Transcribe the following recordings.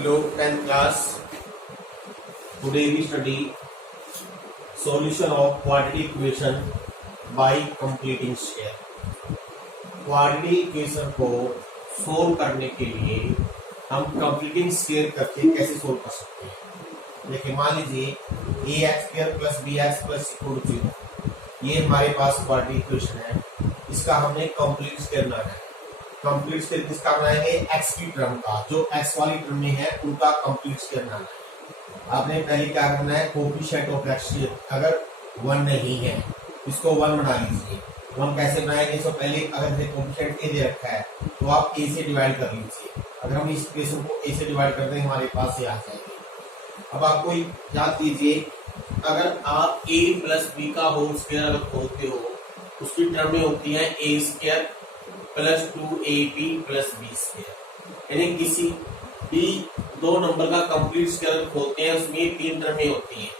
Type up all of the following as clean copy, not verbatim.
Hello 10th class. Today we study solution of quadratic equation by completing square. Quadratic equation को solve करने के लिए हम completing square करके कैसे सोल्व कर सकते हैं। देखिए मान लीजिए ax square plus bx plus equal to 0 ये हमारे पास क्वाड्रेटिक इक्वेशन है। इसका हमने कंप्लीट स्क्वायर बनाना है। कंप्लीट स्क्वायर किसका बनाएंगे? x की टर्म का, जो x वाली टर्म में है उनका कंप्लीट स्क्वायर बनाना है। आपने पहले क्या करना है, कोएफिशिएंट ऑफ x अगर 1 नहीं है इसको 1 बना लीजिए। 1 कैसे बनाएंगे? इसको पहले अगर कोएफिशिएंट a दे रखा है तो आप a से डिवाइड कर लीजिए। अगर हम इस इक्वेशन को a से डिवाइड कर दें हमारे पास ये आ जाएगी। अब आपको याद कीजिए, अगर आप a प्लस बी का होल स्क्वायर अगर खोलते हो उसकी टर्म में होती है a square plus 2ab plus B square, यानी किसी भी दो नंबर का कंप्लीट स्क्वायर खोलते हैं उसमें 3 टर्में होती हैं।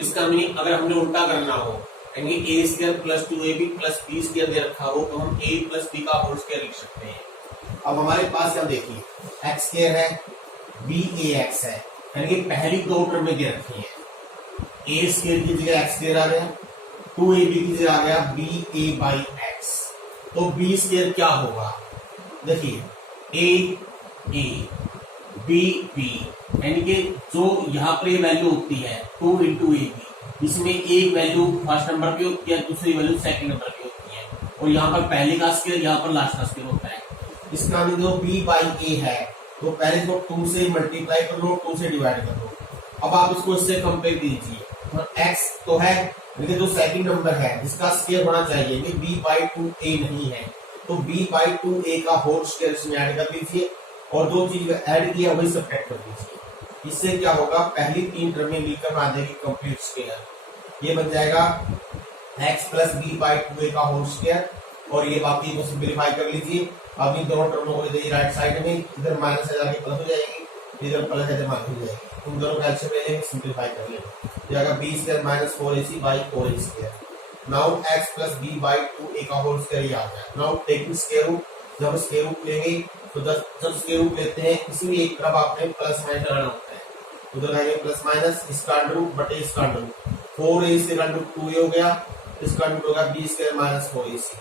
इसका मीनिंग अगर हमने उल्टा करना हो यानी a square plus 2ab plus B square दे रखा हो तो हम a प्लस b का होल स्क्वायर लिख सकते हैं। अब हमारे पास क्या देखिए, x स्क्वायर है, bax है, यानी कि पहली दो टर्में दे रखी हैं। a स्क्वायर की जगह x स्क्वायर आ गया, 2ab की जगह आ गया ba बाई एक्स। तो बी स्क्वायर क्या होगा? देखिए a b b, यानी कि जो यहाँ पर वैल्यू होती है 2 इंटू ए बी, इसमें एक वैल्यू फर्स्ट नंबर की होती है, दूसरी वैल्यू सेकंड नंबर की होती है, और यहाँ पर पहले का स्क्वायर यहाँ पर लास्ट का स्क्वायर होता है। इसका जो b बाई ए है तो पहले इसको 2 से मल्टीप्लाई कर लो, 2 से डिवाइड कर लो। अब आप इसको इससे कंपेयर कीजिए, तो x तो है लेकिन जो सेकंड नंबर है जिसका स्क्वायर होना चाहिए ये b बाई 2a नहीं है, तो b बाई 2a का होल स्क्वायर इसमें ऐड कर लीजिए और जो चीज ऐड किया वही सब्ट्रैक्ट कर दीजिए। इससे क्या होगा, पहली 3 टर्में मिलकर आ जाएगी कंप्लीट स्क्वायर। ये बन जाएगा x plus b by 2a का होल स्क्वायर, और ये बाकी को सिंपलीफाई कर लीजिए। अब इन दोनों टर्मों को इधर राइट साइड में, इधर माइनस है जाके प्लस हो जाएगी, इधर प्लस है माइनस हो जाएगी। तुम दोनों का एलसीएम ले लेंगे, सिंपलीफाई कर लेंगे, जाएगा b square minus 4ac by 4a square. Now x plus b by 2a का होल स्क्वायर ये आ गया। नाउ टेकिंग स्क्वायर रूट, जब स्क्वायर रूट लेंगे तो जब स्क्वायर रूट लेते हैं इसमें एक तरफ आपने प्लस माइनस लगाना होता है, उधर आएंगे प्लस माइनस, इसका अंडर रूट बटे इसका अंडर रूट, 4a से अंडर रूट 2a हो गया, इसका अंडर होगा b स्क्वायर माइनस 4ac।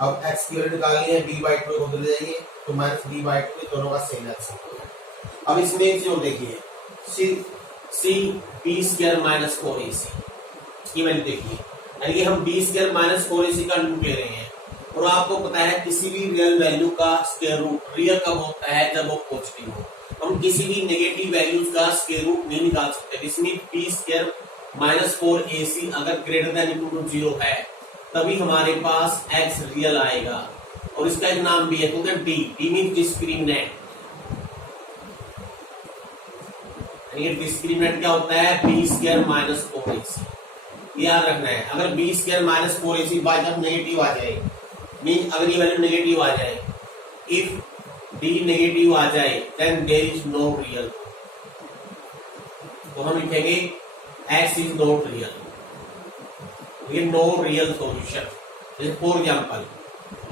अब x की वैल्यू निकालनी है, b बाई 2 को उधर ले जाइए तो माइनस b बाई 2 दोनों का सेम एलसीएम हो गया। अब इसमें एक चीज देखिए, c b square minus 4ac की वैल्यू देखिए, यानी कि हम b स्क्वायर माइनस 4ac का अंडर रूट ले रहे हैं। और आपको पता है किसी भी रियल वैल्यू का स्क्वायर रूट रियल कब होता है? जब वो पॉजिटिव हो। हम किसी भी नेगेटिव वैल्यूज का स्क्वायर रूट नहीं निकाल सकते। इसमें b स्क्वायर माइनस 4ac अगर ग्रेटर देन इक्वल टू 0 है तभी हमारे पास x रियल आएगा, और इसका एक नाम भी है क्योंकि d मीन डिस्क्रिमिनेंट। ये डिस्क्रिमिनेंट क्या होता है? b square minus 4ac। याद रखना है, अगर b square minus 4ac by जब नेगेटिव आ जाए, मीन अगर ये वैल्यू नेगेटिव आ जाए, इफ d नेगेटिव आ जाए then there is no real, तो हम लिखेंगे x इज नॉट रियल। ये नो रियल सॉल्यूशन। जैसे फॉर एग्जांपल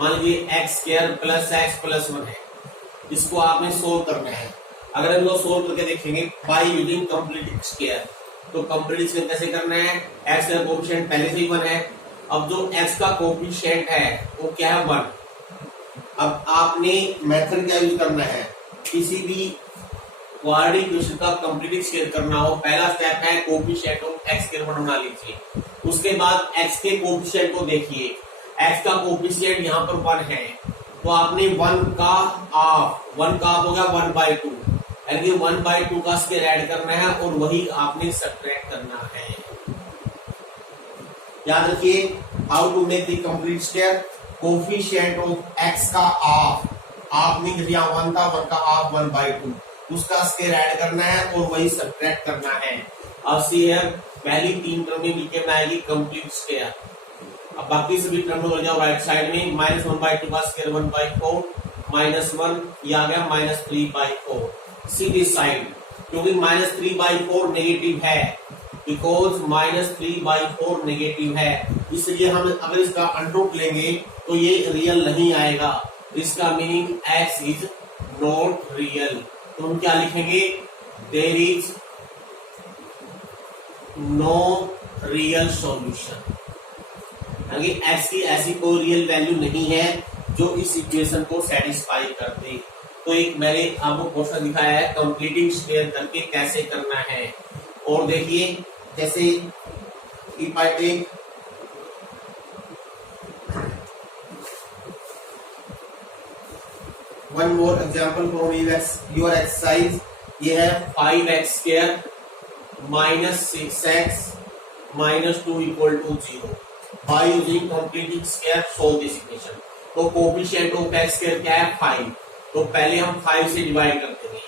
मान लीजिए x square plus x plus 1 है, इसको आपने सोल्व करना है। अगर हम लोग सोल्व करके देखेंगे बाय यूजिंग कंप्लीट स्क्वायर, तो कंप्लीट स्क्वायर कैसे करना है? x का कोएफिशिएंट पहले से ही 1 है, अब जो x का कोएफिशिएंट है वो क्या है? 1। अब आपने मेथड क्या यूज करना है? किसी भी क्वाड्रेटिक इक्वेशन का कंप्लीट स्क्वायर करना हो, पहला स्टेप है कोएफिशिएंट ऑफ x के 1 बना लीजिए। उसके बाद x के कोएफिशिएंट को देखिए, x का कोएफिशिएंट यहाँ पर 1 है तो आपने 1 का हाफ हो गया 1/2, यानी 1/2 का स्क्वायर ऐड करना है और वही आपने सब्ट्रैक्ट करना है। याद रखिए, how to make the complete square, coefficient of x का हाफ मींस यहाँ 1 था, 1 का हाफ 1/2, उसका स्क्वायर ऐड करना है और वही सब्ट्रैक्ट करना है। अब सी हियर पहली 3 टर्में मिलकर बनाएगी कंप्लीट स्क्वायर। अब बाकी सभी टर्म हो जाओ राइट साइड में, माइनस 1/2 का स्क्वायर 1/4 माइनस 1, ये आ गया माइनस 3/4। सी दिस साइड, क्योंकि माइनस 3/4 नेगेटिव है, बिकॉज माइनस 3/4 नेगेटिव है, इसलिए हम अगर इसका अंडर रूट लेंगे तो ये रियल नहीं आएगा। इसका meaning x is not real. तो हम क्या लिखेंगे? There is no real solution, यानी x की ऐसी कोई रियल वैल्यू नहीं है जो इस इक्वेशन को सेटिस्फाई कर दे। तो एक मैंने आपको क्वेश्चन दिखाया है कंप्लीटिंग स्क्वायर करके कैसे करना है। और देखिए जैसे if I take one more example from your exercise, ये है 5x² minus 6x minus 2 equal to 0 by using completing square solve this equation. तो कोएफिशिएंट ऑफ x² क्या है 5, तो पहले हम 5 से डिवाइड कर देंगे।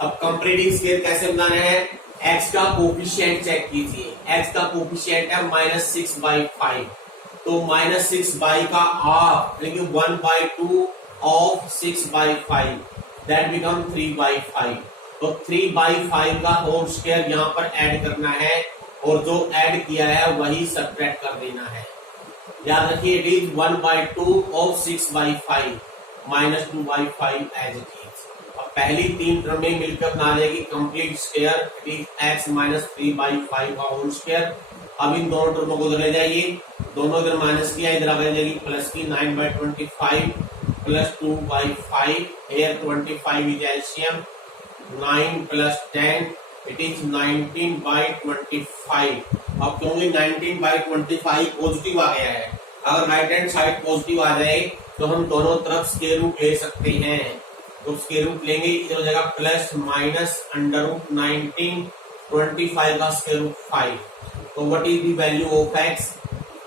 अब कंप्लीटिंग स्क्वायर कैसे बनाना है, x का कोएफिशिएंट चेक कीजिए, x का कोएफिशिएंट है -6/5, तो -6 का हाफ यानी 1/2 ऑफ 6/5 दैट बिकम 3/5। तो 3/5 का होल स्क्वायर यहाँ पर ऐड करना है और जो ऐड किया है वही सब्ट्रैक्ट कर देना है। याद रखिए it is 1/2 of 6/5 minus 2/5 as it is. अब पहली 3 टर्म में मिलकर बना जाएगी complete square, it is x minus 3/5 का होल स्क्वायर। अब इन दोनों टर्मों को उधर ले जाइए, दोनों इधर माइनस किया, इधर आ जाएगी प्लस की 9/25 plus 2/5 here 25 is LCM, 9 plus 10 it is 19/25। अब क्योंकि 19/25 पॉजिटिव आ गया है, अगर राइट हैंड साइड पॉजिटिव आ जाए तो हम दोनों तरफ स्क्वायर रूट ले सकते हैं। तो स्क्वायर रूट लेंगे, इधर हो जाएगा प्लस माइनस √19/25 का स्क्वायर रूट 5। तो what is the value of x,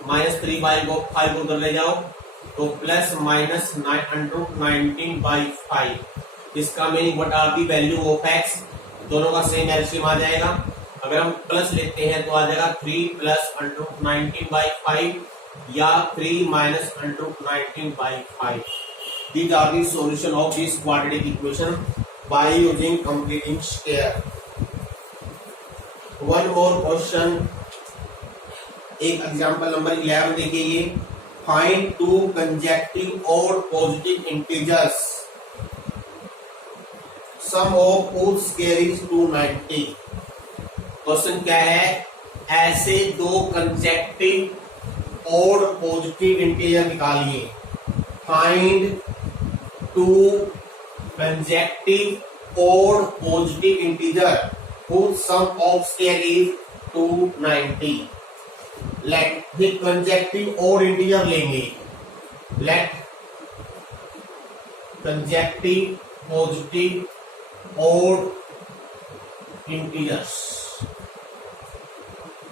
-3/5 को उधर ले जाओ तो प्लस माइनस √19/5। इसका meaning what are the value of x, दोनों का सेम एलसीएम आ जाएगा। अगर हम प्लस लेते हैं तो आ जाएगा 3 प्लस √19/5 या 3 minus √19/5। These are the solution of this quadratic equation by using completing square. One more question, एक एग्जाम्पल नंबर 11 देखिए, ये फाइंड 2 कंजेक्टिव और positive integers sum of whose square is 290। Question क्या है, ऐसे 2 कंजेक्टिव और पॉजिटिव इंटीजर निकालिए। Find 2 consecutive और positive integer whose sum of square is 290। Let the consecutive और इंटीजर लेंगे, लेट कंजेक्टिव पॉजिटिव और इंटीजर्स,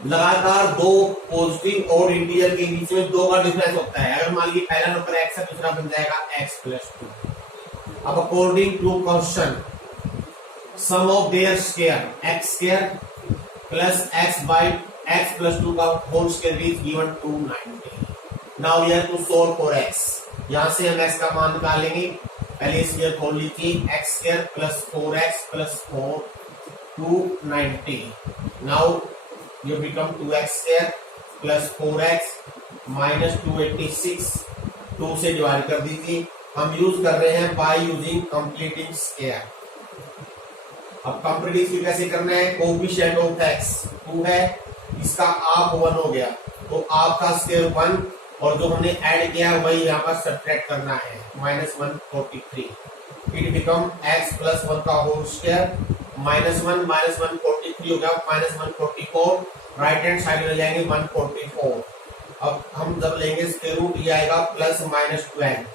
लगातार 2 पॉजिटिव और इंटीजर के बीच में 2 का डिफरेंस होता है। अगर मान लीजिए पहला नंबर x है, दूसरा बन जाएगा x + 2। अब according to question sum of their square x² plus x + 2 का whole square is given 290। Now we have to solve for x। यहां से हम x का मान निकालेंगे, पहले स्क्वायर खोल लीजिए, x² plus 4x plus 4 290। Now you become 2x² plus 4x minus 286, 2 से डिवाइड कर दीजिए। हम यूज कर रहे हैं बाय यूजिंग कंप्लीटिंग स्क्वायर। अब कंप्लीटिंग स्क्वायर कैसे करना है, कोएफिशिएंट ऑफ x 2 है, इसका आप 1 हो गया, तो आपका स्क्वायर 1 और जो हमने ऐड किया है वही यहाँ पर सब्ट्रैक्ट करना है, -143। इट बिकम x + 1 का होल स्क्वायर, -1 -143 हो गया -144, राइट हैंड साइड में जाएंगे 144। अब हम जब लेंगे स्क्वायर रूट, ये आएगा प्लस -12।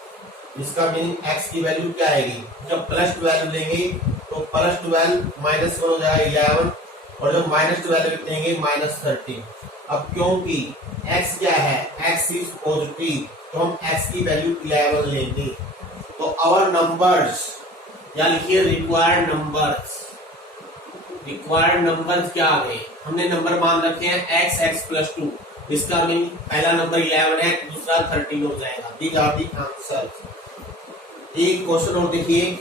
इसका मीनिंग x की वैल्यू क्या आएगी, जब +12 लेंगे तो +12 -1 हो जाएगा 11, और जब -12 लेंगे -13। अब क्योंकि x क्या है, x इज पॉजिटिव, तो हम x की वैल्यू 11 लेंगे। तो आवर नंबर्स, या लिखिए रिक्वायर्ड नंबर्स। रिक्वायर्ड नंबर्स क्या आ गए, हमने नंबर मान रखे हैं x + 2, इसका मीन पहला नंबर 11 है, दूसरा 13 हो जाएगा। These are the answers. एक क्वेश्चन और देखिए,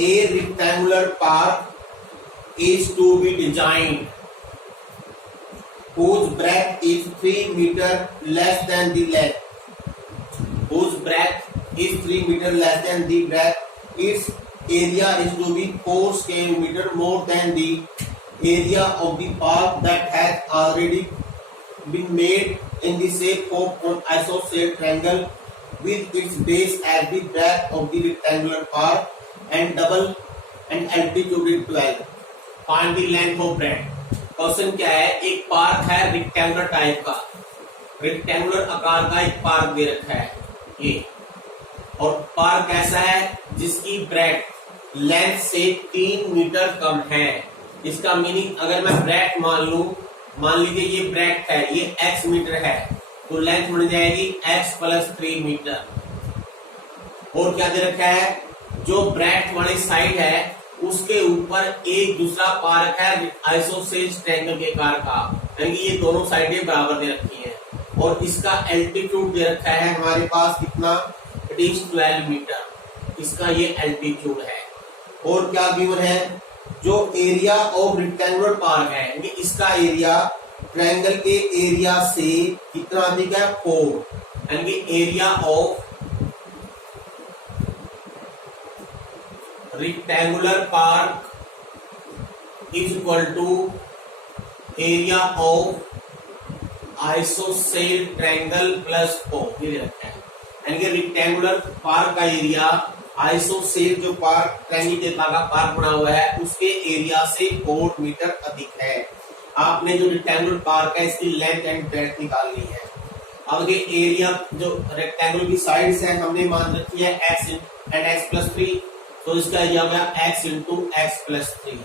a rectangular park is to be designed whose breadth is 3 meter less than the length, whose breadth is 3 meter less than the breadth, its area is to be 4 square meter more than the area of the park that has already been made in the shape of an isosceles triangle with its base at the breadth of the rectangular park and double and altitude is 12. Find the length of breadth. Question क्या है, एक park है rectangular type का, rectangular आकार का एक park दे रखा है ये, और पार्क ऐसा है जिसकी ब्रेड्थ लेंथ से 3 मीटर कम है। इसका मीनिंग अगर मैं ब्रेड्थ मान लूं, मान लीजिए ये ब्रेड्थ है, ये x मीटर है, तो लेंथ बन जाएगी x प्लस 3 मीटर। और क्या दे रखा है, जो ब्रेड्थ वाली साइड है उसके ऊपर एक दूसरा पार्क है आइसोसेलेस ट्रायंगल के आकार का, यानी कि ये दोनों साइडें बराबर दे रखी हैं, और इसका एल्टीट्यूड दे रखा है हमारे पास कितना, इट इज 12 मीटर, इसका ये एल्टीट्यूड है। और क्या गिवन है, जो एरिया ऑफ रेक्टेंगुलर पार्क है, यानी इसका एरिया ट्रायंगल के एरिया से कितना अधिक है, 4, यानी कि area of rectangular park is equal to area of isosceles triangle plus 4, ये रखा है, यानी कि रेक्टेंगुलर पार्क का एरिया आइसोसेल जो पार्क ट्रायंगल के आकार का पार्क बना हुआ है उसके एरिया से 4 मीटर अधिक है। आपने जो रेक्टेंगुलर पार्क है इसकी लेंथ एंड ब्रेड्थ निकाल ली है। अब ये एरिया जो रेक्टेंगुलर की साइड्स है हमने मान रखी है x एंड x प्लस 3, तो इसका एरिया हो गया x into X plus 3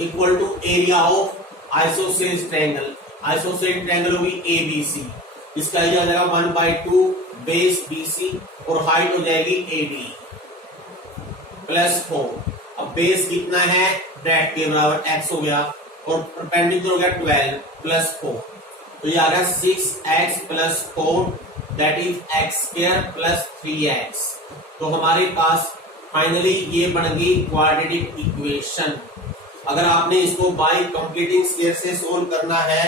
equal to area of isosceles triangle, isosceles triangle होगी ABC, इसका एरिया हो जाएगा 1/2 बेस BC और हाइट हो जाएगी AD प्लस 4। अब बेस कितना है, ब्रेड्थ के बराबर x हो गया, और परपेंडिकुलर हो गया 12 प्लस 4, तो ये आ गया 6x plus 4 that is x square plus 3x। तो हमारे पास फाइनली ये बन गई क्वाड्रेटिक इक्वेशन। अगर आपने इसको बाय कंप्लीटिंग स्क्वायर से सोल्व करना है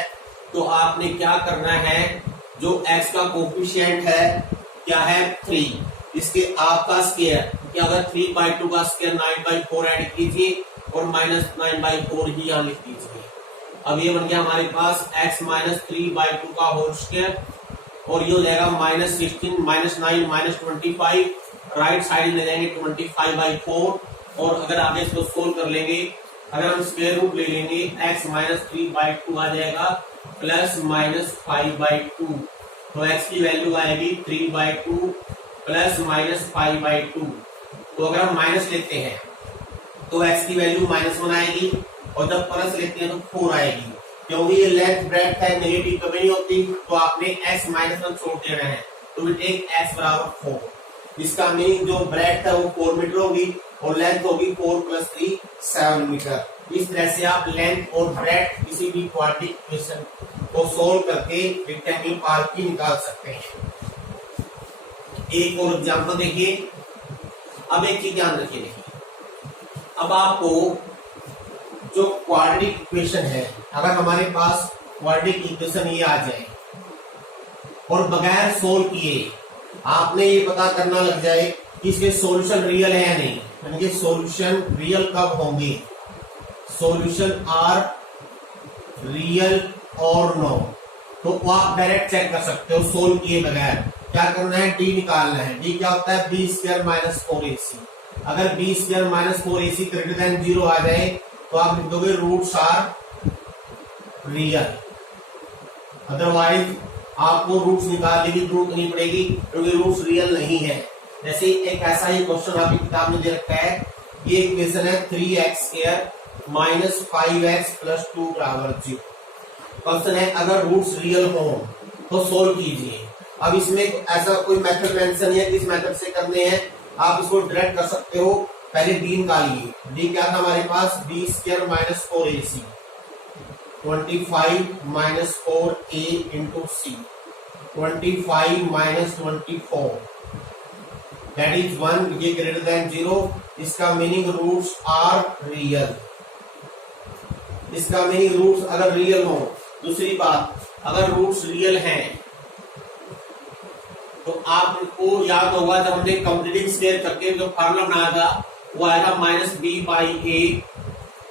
तो आपने क्या करना है, जो x का कोफिशिएंट है क्या है 3, इसके आपका स्क्वायर, क्योंकि अगर 3/2 का स्क्वायर 9/4 ऐड कीजिए और -9/4 ही यहाँ लिख दीजिए। अब ये बन गया हमारे पास x माइनस 3/2 का होल स्क्वायर, और ये हो जाएगा -16 -9 -25, राइट साइड ले जाएंगे 25/4, और अगर आगे इसको सोल्व कर लेंगे, अगर हम स्क्वायर रूट ले लेंगे x माइनस 3/2 आ जाएगा प्लस -5/2, तो x की वैल्यू आएगी 3/2 प्लस -5/2। तो अगर हम माइनस लेते हैं तो x की वैल्यू -1 आएगी, और जब प्लस लेते हैं तो 4 आएगी, क्योंकि ये लेंथ ब्रेड्थ है नेगेटिव कभी नहीं होती, तो आपने x -1 छोड़ देना है, तो वी टेक x बराबर 4। इसका मीनिंग जो ब्रेड्थ है वो 4 मीटर होगी और लेंथ होगी 4 प्लस 3 7 मीटर। इस तरह से आप लेंथ और ब्रेड्थ किसी भी क्वाड्रेटिक इक्वेशन को सोल्व करके रेक्टेंगुलर पार्क की निकाल सकते हैं। एक और एग्जांपल देखिए। अब एक चीज ध्यान रखिए, देखिए अब आपको जो क्वाड्रेटिक इक्वेशन है, अगर हमारे पास क्वाड्रेटिक इक्वेशन ये आ जाए और बगैर सोल्व किए आपने ये पता करना लग जाए कि इसके सॉल्यूशन रियल है या नहीं, यानी कि सॉल्यूशन रियल कब होंगे, सॉल्यूशन आर रियल और नो, तो आप डायरेक्ट चेक कर सकते हो सोल्व किए बगैर। क्या करना है, डी निकालना है। डी क्या होता है, बी स्क्वायर माइनस 4ac। अगर B square minus 4ac greater than 0 आ जाए तो आप लिख दोगे रूट्स आर रियल, अदरवाइज आपको रूट्स निकालने की जरूरत नहीं पड़ेगी क्योंकि रूट्स रियल नहीं है। जैसे एक ऐसा ही क्वेश्चन आपकी किताब में दे रखा है, ये इक्वेशन है 3x square minus 5x plus 2 बराबर 0। क्वेश्चन है अगर रूट्स रियल हो तो सोल्व कीजिए। अब इसमें ऐसा कोई मेथड मेंशन है किस मेथड से करने हैं, आप इसको डायरेक्ट कर सकते हो। पहले डी निकालिए। डी क्या था हमारे पास, b square minus 4ac 25 minus 4a into c 25 minus 24 that is 1, ये ग्रेटर देन 0। इसका मीनिंग रूट्स आर रियल, इसका मीनिंग रूट्स अगर रियल हो। दूसरी बात, अगर रूट्स रियल हैं तो आपको याद होगा जब हमने कंप्लीटिंग स्क्वायर करके जो फार्मूला बनाया था वो आया था minus B by A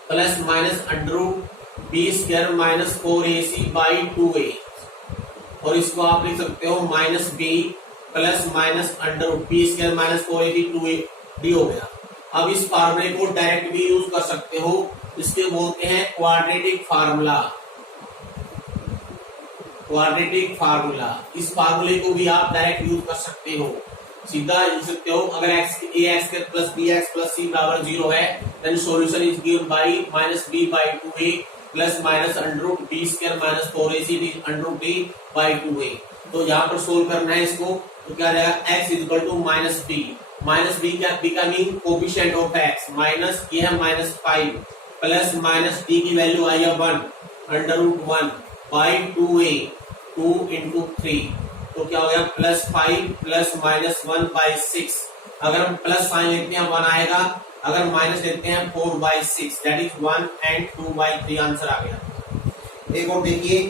plus minus under root B square minus 4ac by 2a, और इसको आप लिख सकते हो minus B plus minus under root B square minus 4ac 2a हो गया। अब इस फार्मूले को डायरेक्ट भी यूज कर सकते हो, इसके बोलते हैं क्वाड्रेटिक फार्मूला। क्वाड्रेटिक फार्मूला, इस फार्मूले को भी आप डायरेक्ट यूज कर सकते हो, सीधा लिख सकते हो। अगर ax plus bx plus c बराबर 0 है then solution is given by minus b by 2a plus minus under root B square minus 4ac under root d by 2a। तो यहाँ पर सोल्व करना है इसको, तो क्या जाएगा x is equal to minus B क्या b का mean coefficient of x minus ये है माइनस 5 प्लस माइनस d की वैल्यू आई है 1 under root 1 by 2a 2 into 3, तो क्या हो गया प्लस 5 प्लस माइनस 1 बाई 6। अगर हम प्लस साइन लेते हैं 1 आएगा, अगर माइनस लेते हैं 4 by 6 that is 1 and 2 by 3 answer आ गया। एक और देखिए,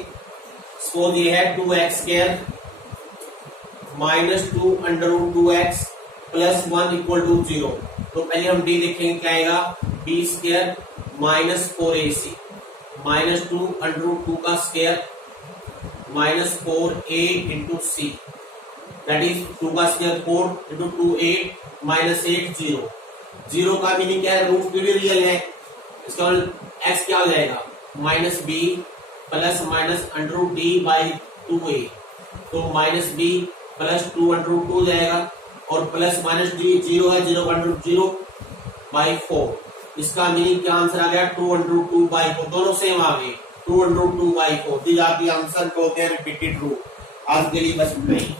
सपोज ये है 2x square minus 2 under root 2x plus 1 equal to 0। तो पहले हम d देखेंगे क्या आएगा, b square minus 4ac minus 2 under root 2 का square minus 4a into c that is 2 का स्क्वायर 4 इंटू 2 8 माइनस 8 0 का मीनिंग क्या है, रूट भी रियल है, इसका x क्या हो जाएगा minus b plus minus under root d by 2a, तो minus b plus 2 under root 2 हो जाएगा और प्लस माइनस d 0 है 0 का अंडर रूट 0 बाई 4। इसका मीनिंग क्या आंसर आ गया 2 अंडर रूट 2 बाई 4, दोनों सेम आ गए 2 अंडर रूट 2 बाई 4। दी जाती आंसर बोलते हैं रिपीटेड रूट। आज के लिए बस इतना ही।